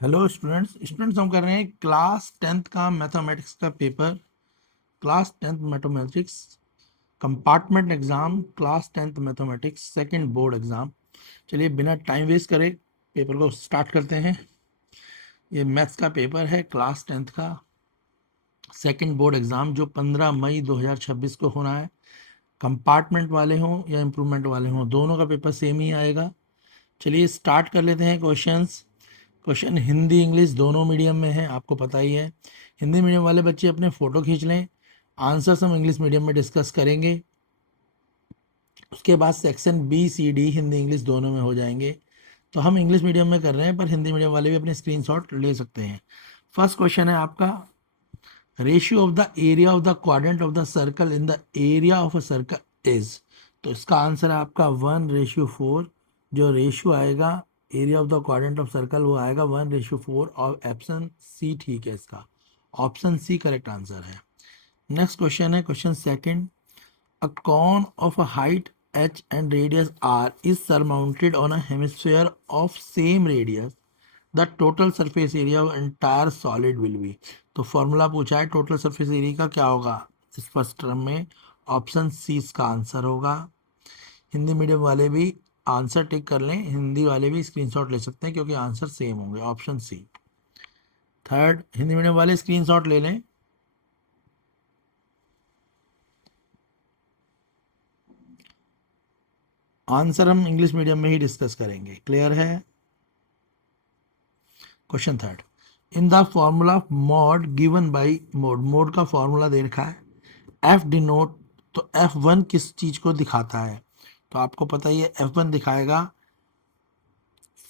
Hello students हम कर रहे हैं क्लास टेंथ का मैथमेटिक्स का paper. Class tenth mathematics compartment exam, class tenth mathematics second board exam. चलिए बिना टाइम वेस्ट करे पेपर को स्टार्ट करते हैं। ये मैथ्स का पेपर है क्लास टेंथ का सेकंड बोर्ड एग्जाम, जो 15 मई 2026 को होना है। कंपार्टमेंट वाले हों या इम्प्रूवमेंट वाले हों, दोनों का पेपर सेम ही आएगा। चलिए स्टार्ट कर लेते हैं क्वेश्चंस। क्वेश्चन हिंदी इंग्लिश दोनों मीडियम में है, आपको पता ही है। हिंदी मीडियम वाले बच्चे अपने फ़ोटो खींच लें। आंसर्स हम इंग्लिश मीडियम में डिस्कस करेंगे। उसके बाद section B C D Hindi English दोनों में हो जाएंगे। तो हम इंग्लिश मीडियम में कर रहे हैं, पर हिंदी मीडियम वाले भी अपने स्क्रीनशॉट ले सकते हैं। फर्स्ट क्वेश्चन है आपका, ratio of the area of the quadrant of the circle in the area of a circle is. तो इसका आंसर है आपका 1:4। जो रेशियो आएगा area of the quadrant of circle वो आएगा 1:4 और ऑप्शन सी ठीक है इसका। ऑप्शन सी करेक्ट आंसर है। नेक्स्ट क्वेश्चन है question second, a cone of a height h and radius r is surmounted on a hemisphere of same radius. The total surface area of entire solid will be। तो formula पूछा है total surface area का, क्या होगा इस first term में। Option C इसका answer होगा। हिंदी मीडियम वाले भी आंसर टिक कर लें, हिंदी वाले भी स्क्रीनशॉट ले सकते हैं क्योंकि आंसर सेम होंगे। Option C. Third, Hindi medium वाले स्क्रीनशॉट ले लें। आंसर हम इंग्लिश मीडियम में ही डिस्कस करेंगे। क्लियर है। Question third, in the formula of mode given by mode. Mode का फॉर्मूला दे रखा है एफ डिनोट। तो एफ वन किस चीज को दिखाता है? तो आपको पता ही है एफ वन दिखाएगा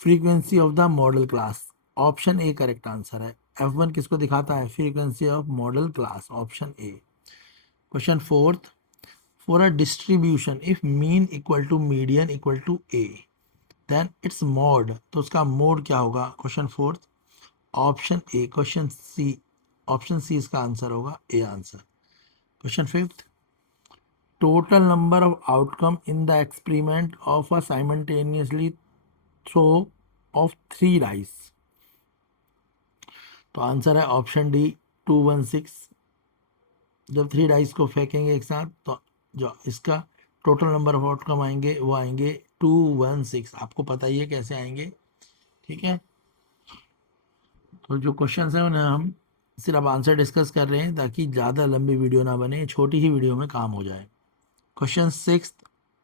frequency of the modal class. Option A correct answer है। एफ वन किसको दिखाता है? Frequency of modal class. Option A. Question fourth, for a distribution if mean equal to median equal to A then it's mode. तो उसका mode क्या होगा? Question fourth option A. Question C, option C इसका answer होगा, A answer. Question fifth, total number of outcome in the experiment of a simultaneously throw of 3 dice. तो answer है option D 216। जब 3 dice को फेंकेंगे एक साथ तो जो इसका टोटल नंबर ऑफ आउटकम आएंगे वो आएंगे 216। आपको पता ही है कैसे आएंगे, ठीक है। तो जो क्वेश्चन है उन्हें हम सिर्फ आंसर डिस्कस कर रहे हैं ताकि ज़्यादा लंबी वीडियो ना बने, छोटी ही वीडियो में काम हो जाए। Question six,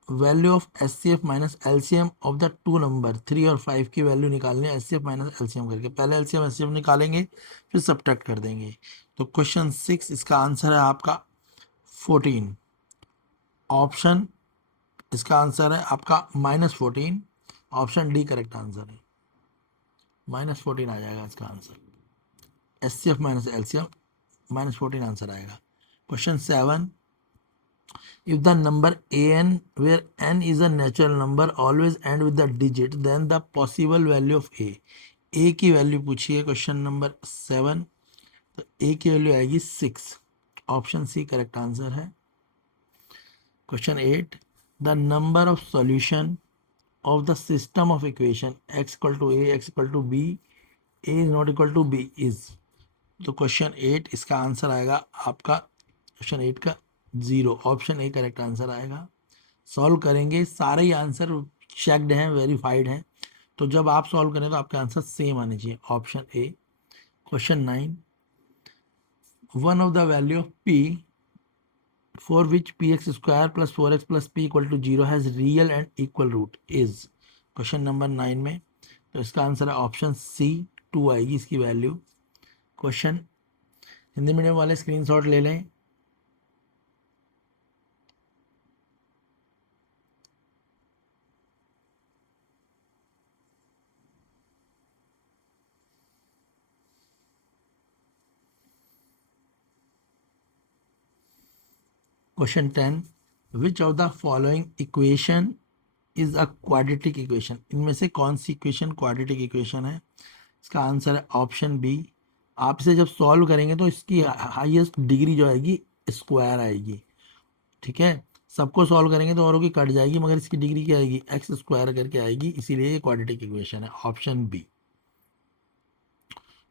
value of H C F minus L C M of the two number 3 और 5 की वैल्यू निकालनी है। H C F minus L C M करके पहले एल सी एम निकालेंगे, फिर सब्ट्रैक्ट कर देंगे। तो क्वेश्चन सिक्स इसका आंसर है आपका 14। ऑप्शन इसका आंसर है आपका -14। ऑप्शन डी करेक्ट आंसर है। -14 आ जाएगा इसका आंसर। H C F minus L C M -14 answer आएगा। Question seven, if the number an where n is a natural number always end with the digit then the possible value of a की value पूछी है question number 7। तो a की value आएगी 6। Option C correct answer है। Question 8, the number of solution of the system of equation x equal to a x equal to b a is not equal to b is। तो question 8 इसका answer आएगा आपका question 8 का 0। Option A correct answer आएगा। Solve करेंगे, सारे ही answer checked हैं, verified हैं। तो जब आप सॉल्व करें तो आपके आंसर सेम आने चाहिए। Option A. Question 9, one of the value of P for which px square plus 4x plus p equal to 0 has real and equal root is। Question number 9 में तो इसका आंसर है option C 2 आएगी इसकी value. Question Hindi medium वाले screenshot ले लें। Question 10, which of the following equation is a quadratic equation. इनमें से कौन सी इक्वेशन क्वाड्रेटिक इक्वेशन है? इसका आंसर है ऑप्शन बी। आप इसे जब सॉल्व करेंगे तो इसकी हाईएस्ट डिग्री जो आएगी स्क्वायर आएगी, ठीक है। सबको सॉल्व करेंगे तो औरों की कट जाएगी, मगर इसकी डिग्री क्या आएगी? एक्स स्क्वायर करके आएगी, इसीलिए ये क्वाड्रेटिक इक्वेशन है। Option B.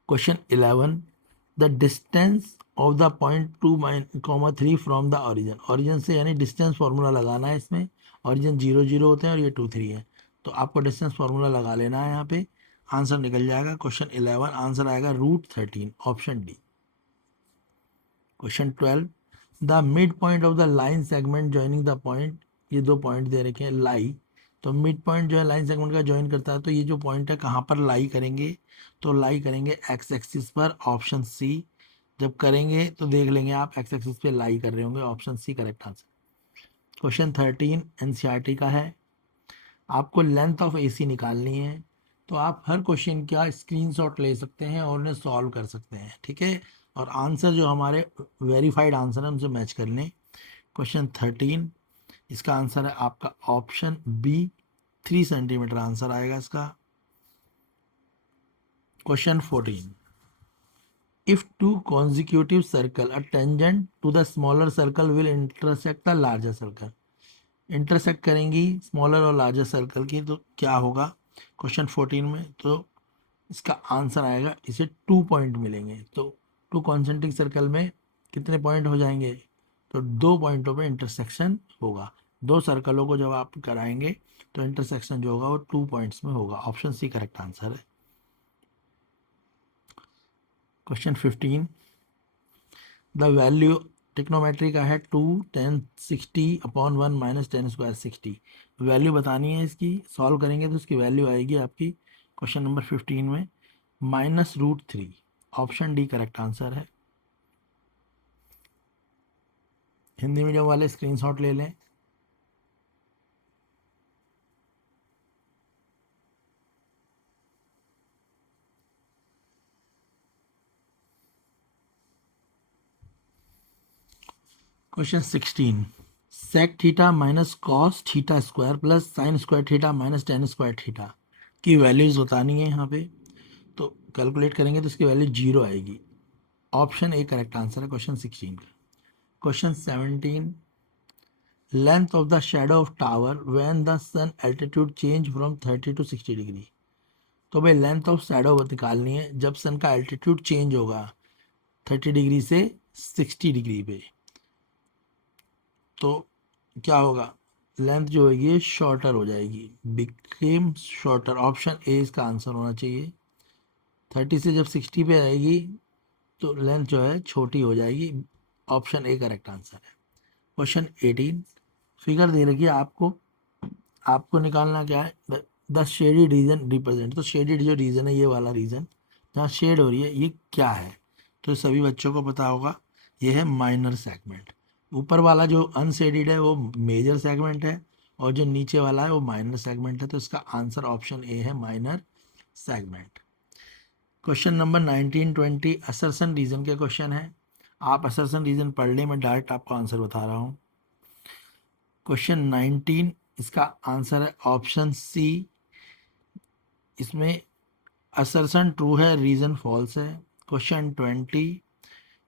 Question 11, the distance of the point 2, 3 from the origin, origin से यानी डिस्टेंस फार्मूला लगाना है इसमें, ओरिजिन 0, 0 होते हैं और ये 2, 3 है, तो आपको डिस्टेंस फार्मूला लगा लेना है यहाँ पे, आंसर निकल जाएगा। क्वेश्चन 11 आंसर आएगा √13, option D. Question 12, the mid point of the line segment joining the point, ये दो पॉइंट दे रखे हैं लाई, तो मिड पॉइंट जो है लाइन सेगमेंट का ज्वाइन करता है, तो ये जो पॉइंट है कहाँ पर लाई करेंगे, तो लाई करेंगे एक्स एक्सिस पर, ऑप्शन सी। जब करेंगे तो देख लेंगे आप एक्स एक्सिस पे लाई कर रहे होंगे, option C correct answer. Question 13 NCERT का है, आपको लेंथ ऑफ एसी निकालनी है, तो आप हर क्वेश्चन का स्क्रीनशॉट ले सकते हैं और उन्हें सॉल्व कर सकते हैं, ठीक है, और आंसर जो हमारे वेरीफाइड आंसर है उनसे मैच कर लें। क्वेश्चन 13, इसका आंसर है आपका ऑप्शन बी, 3 सेंटीमीटर आंसर आएगा इसका। Question 14, if two consecutive circle are tangent to the smaller circle will intersect the larger circle, intersect करेंगी स्मॉलर और लार्जर सर्कल की, तो क्या होगा क्वेश्चन 14 में, तो इसका आंसर आएगा, इसे 2 पॉइंट मिलेंगे, तो 2 कॉन्सेंट्रिक सर्कल में कितने पॉइंट हो जाएंगे, तो 2 पॉइंटों पे इंटरसेक्शन होगा, 2 सर्कलों को जब आप कराएंगे तो इंटरसेक्शन जो होगा वो 2 पॉइंट्स में होगा, ऑप्शन सी करेक्ट आंसर है। क्वेश्चन 15, द वैल्यू टिक्नोमेट्री का है 2 10 60/1 माइनस 10² 60, वैल्यू बतानी है इसकी, सॉल्व करेंगे तो इसकी वैल्यू आएगी आपकी क्वेश्चन नंबर 15 में -√3, ऑप्शन डी करेक्ट आंसर है। हिंदी मीडियम वाले स्क्रीनशॉट ले लें। Question 16, sec theta minus cos theta square plus sine square theta minus tan square theta की वैल्यूज बतानी है यहाँ पे, तो कैलकुलेट करेंगे तो इसकी वैल्यू 0 आएगी, ऑप्शन ए करेक्ट आंसर है क्वेश्चन 16 का। Question 17, length of the shadow of tower when the sun altitude change from 30 to 60 degree, तो भाई लेंथ ऑफ शैडो निकालनी है जब सन का एल्टीट्यूड चेंज होगा 30 डिग्री से 60 डिग्री पे, तो क्या होगा, लेंथ जो होगी ये शॉर्टर हो जाएगी, बिकेम शॉर्टर, ऑप्शन ए इसका आंसर होना चाहिए। 30 से जब 60 पे आएगी तो लेंथ जो है छोटी हो जाएगी, ऑप्शन ए करेक्ट आंसर है। क्वेश्चन 18, फिगर दे रखी है आपको, आपको निकालना क्या है, द शेडेड रीजन रिप्रेजेंट, तो शेडेड जो रीजन है ये वाला रीजन जहाँ शेड हो रही है ये क्या है, तो सभी बच्चों को पता होगा ये है माइनर सेगमेंट, ऊपर वाला जो अनशेडेड है वो मेजर सेगमेंट है और जो नीचे वाला है वो माइनर सेगमेंट है, तो इसका आंसर ऑप्शन ए है minor segment. Question number 19 20 assertion reason के क्वेश्चन है, आप असर्शन रीजन पढ़ लें, मैं डायरेक्ट आपको आंसर बता रहा हूँ। क्वेश्चन 19, इसका आंसर है ऑप्शन सी, इसमें असर्शन ट्रू है रीजन फॉल्स है।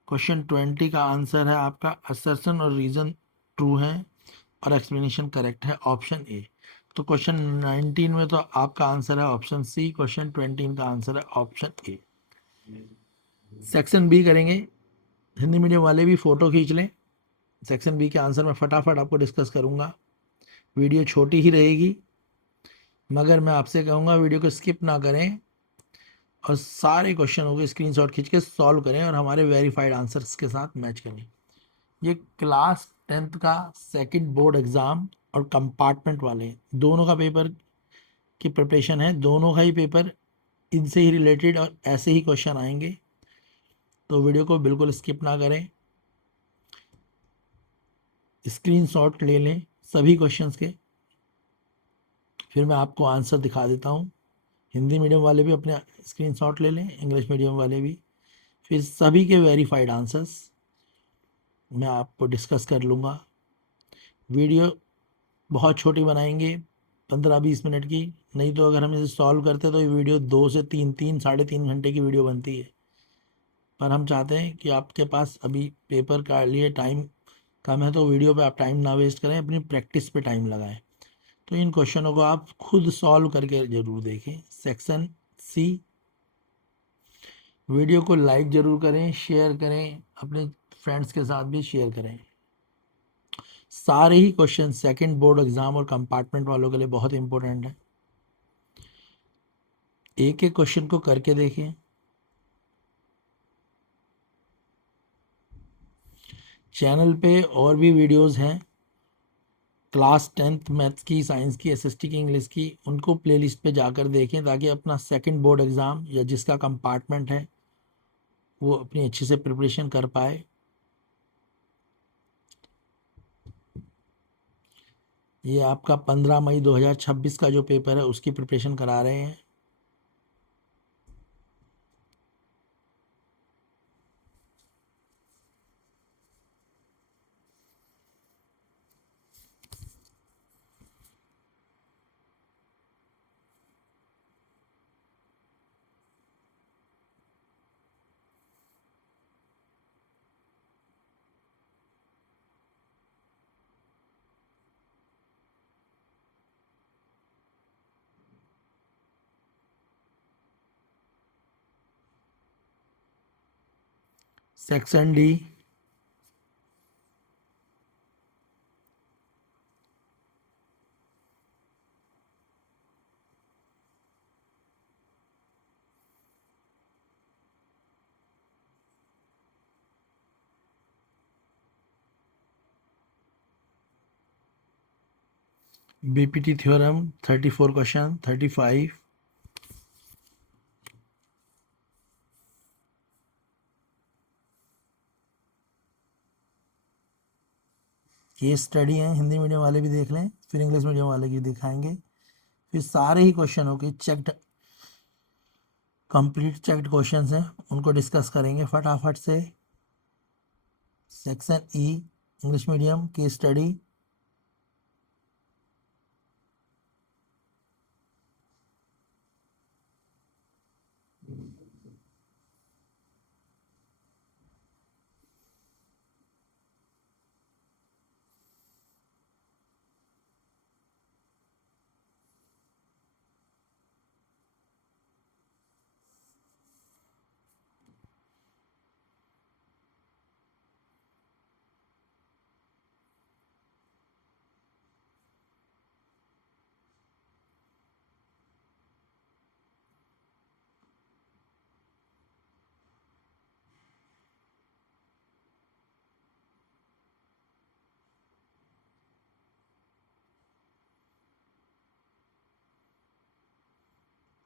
क्वेश्चन 20 का आंसर है आपका असर्शन और रीजन ट्रू है और एक्सप्लेनेशन करेक्ट है, ऑप्शन ए। तो क्वेश्चन 19 में तो आपका आंसर है ऑप्शन सी, क्वेश्चन 20 का आंसर है ऑप्शन ए। सेक्शन बी करेंगे, हिंदी मीडियम वाले भी फोटो खींच लें, सेक्शन बी के आंसर में फटाफट आपको डिस्कस करूंगा, वीडियो छोटी ही रहेगी मगर मैं आपसे कहूँगा वीडियो को स्किप ना करें और सारे क्वेश्चनों के स्क्रीनशॉट खींच के सॉल्व करें और हमारे वेरीफाइड आंसर्स के साथ मैच करें। ये क्लास 10th का सेकंड बोर्ड एग्ज़ाम और कंपार्टमेंट वाले दोनों का पेपर की प्रिपरेशन है, दोनों का ही पेपर इनसे ही रिलेटेड और ऐसे ही क्वेश्चन आएंगे, तो वीडियो को बिल्कुल स्किप ना करें, स्क्रीनशॉट ले लें सभी क्वेश्चंस के, फिर मैं आपको आंसर दिखा देता हूँ। हिंदी मीडियम वाले भी अपने स्क्रीनशॉट ले लें, इंग्लिश मीडियम वाले भी, फिर सभी के वेरीफाइड आंसर्स मैं आपको डिस्कस कर लूँगा। वीडियो बहुत छोटी बनाएंगे 15-20 मिनट की, नहीं तो अगर हम इसे सॉल्व करते तो ये वीडियो 2 से 3 3 3.5 घंटे की वीडियो बनती है, पर हम चाहते हैं कि आपके पास अभी पेपर का लिए टाइम कम है, तो वीडियो पे आप टाइम ना वेस्ट करें, अपनी प्रैक्टिस पे टाइम लगाएं। तो इन क्वेश्चनों को आप खुद सॉल्व करके ज़रूर देखें। सेक्शन सी, वीडियो को लाइक ज़रूर करें, शेयर करें, अपने फ्रेंड्स के साथ भी शेयर करें। सारे ही क्वेश्चन सेकंड बोर्ड एग्जाम और कंपार्टमेंट वालों के लिए बहुत इंपॉर्टेंट है। एक एक क्वेश्चन को करके देखिए। चैनल पे और भी वीडियोस हैं, क्लास 10th मैथ्स की, साइंस की, एसएसटी की, इंग्लिश की, उनको प्लेलिस्ट पे जाकर देखें ताकि अपना सेकंड बोर्ड एग्ज़ाम या जिसका कंपार्टमेंट है वो अपनी अच्छे से प्रिपरेशन कर पाए। ये आपका 15 मई 2026 का जो पेपर है उसकी प्रिपरेशन करा रहे हैं। Section D, BPT theorem 34 question, 35। Case study है, हिंदी मीडियम वाले भी देख लें, फिर इंग्लिश मीडियम वाले की दिखाएंगे। फिर सारे ही क्वेश्चन हो के चेक्ड, कंप्लीट चेक्ड क्वेश्चंस हैं, उनको डिस्कस करेंगे फटाफट से। Section E, English medium case study.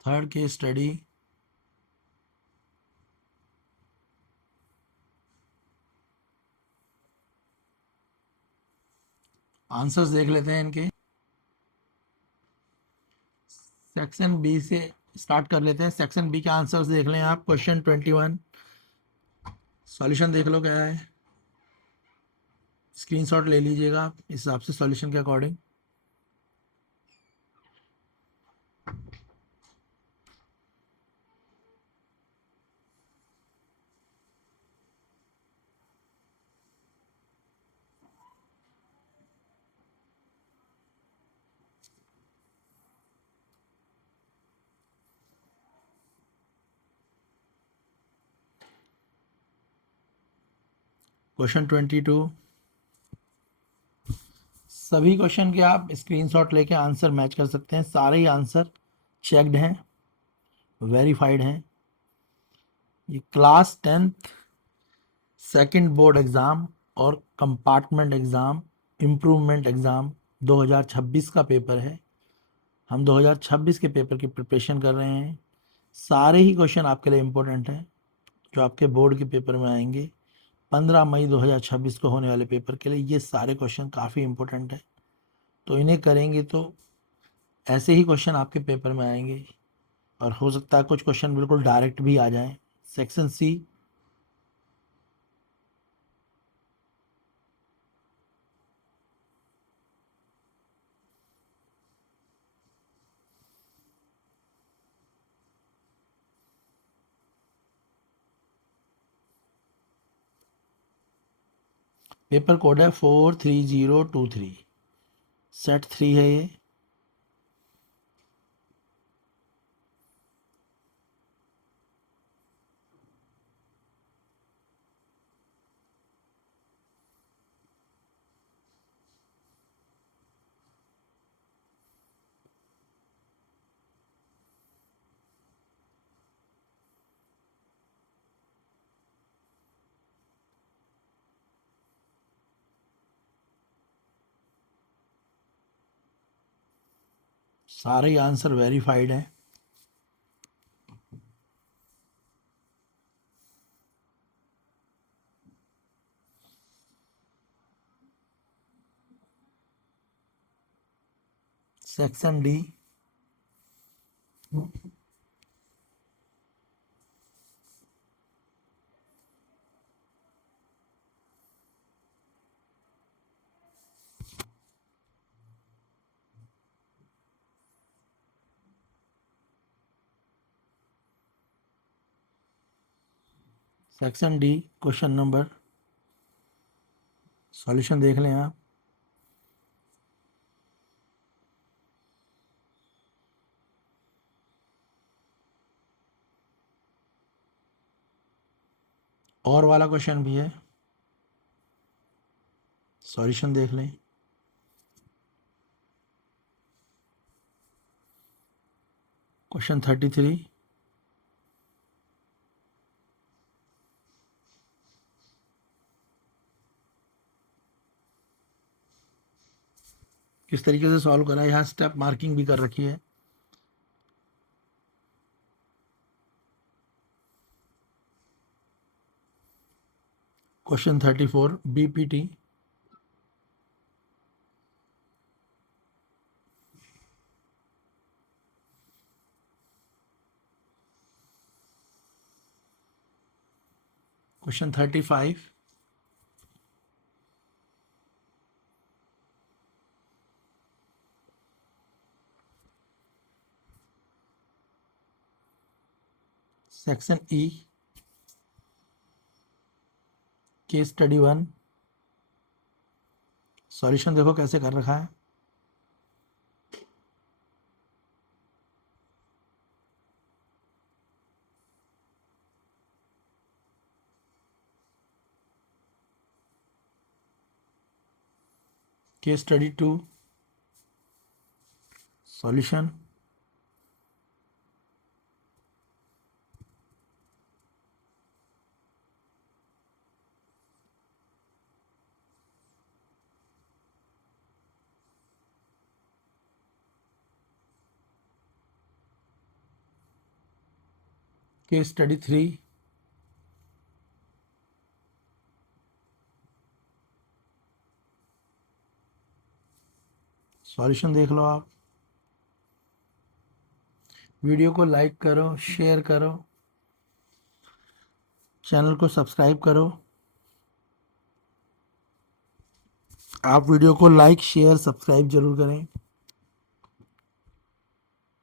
Third case study, answers देख लेते हैं इनके। सेक्शन बी से स्टार्ट कर लेते हैं। सेक्शन बी के आंसर्स देख लें आप। क्वेश्चन 21, सॉल्यूशन देख लो क्या है, स्क्रीनशॉट ले लीजिएगा आप इस हिसाब से सॉल्यूशन के अकॉर्डिंग। क्वेश्चन 22, सभी क्वेश्चन के आप स्क्रीनशॉट लेके आंसर मैच कर सकते हैं। सारे ही आंसर चेक्ड हैं, वेरीफाइड हैं। ये class 10th second board exam और कंपार्टमेंट एग्ज़ाम, इम्प्रूवमेंट एग्ज़ाम 2026 का पेपर है। हम 2026 के पेपर की प्रिपरेशन कर रहे हैं। सारे ही क्वेश्चन आपके लिए इम्पोर्टेंट हैं जो आपके बोर्ड के पेपर में आएंगे 15 मई 2026 को होने वाले पेपर के लिए। ये सारे क्वेश्चन काफ़ी इम्पोर्टेंट है, तो इन्हें करेंगे तो ऐसे ही क्वेश्चन आपके पेपर में आएंगे और हो सकता है कुछ क्वेश्चन बिल्कुल डायरेक्ट भी आ जाएं। सेक्शन सी, पेपर कोड है 43023, सेट 3 है ये। सारे आंसर वेरीफाइड हैं। Section D, section D question number, solution देख लें आप। और वाला क्वेश्चन भी है, सॉल्यूशन देख लें। क्वेश्चन 33, किस तरीके से सॉल्व करा है, यहाँ स्टेप मार्किंग भी कर रखी है। Question 34 BPT, question 35, section E case study 1, solution देखो कैसे कर रखा है। Case study 2, solution. Case study 3, solution देख लो आप। वीडियो को लाइक करो, शेयर करो, चैनल को सब्सक्राइब करो। आप वीडियो को लाइक शेयर सब्सक्राइब जरूर करें।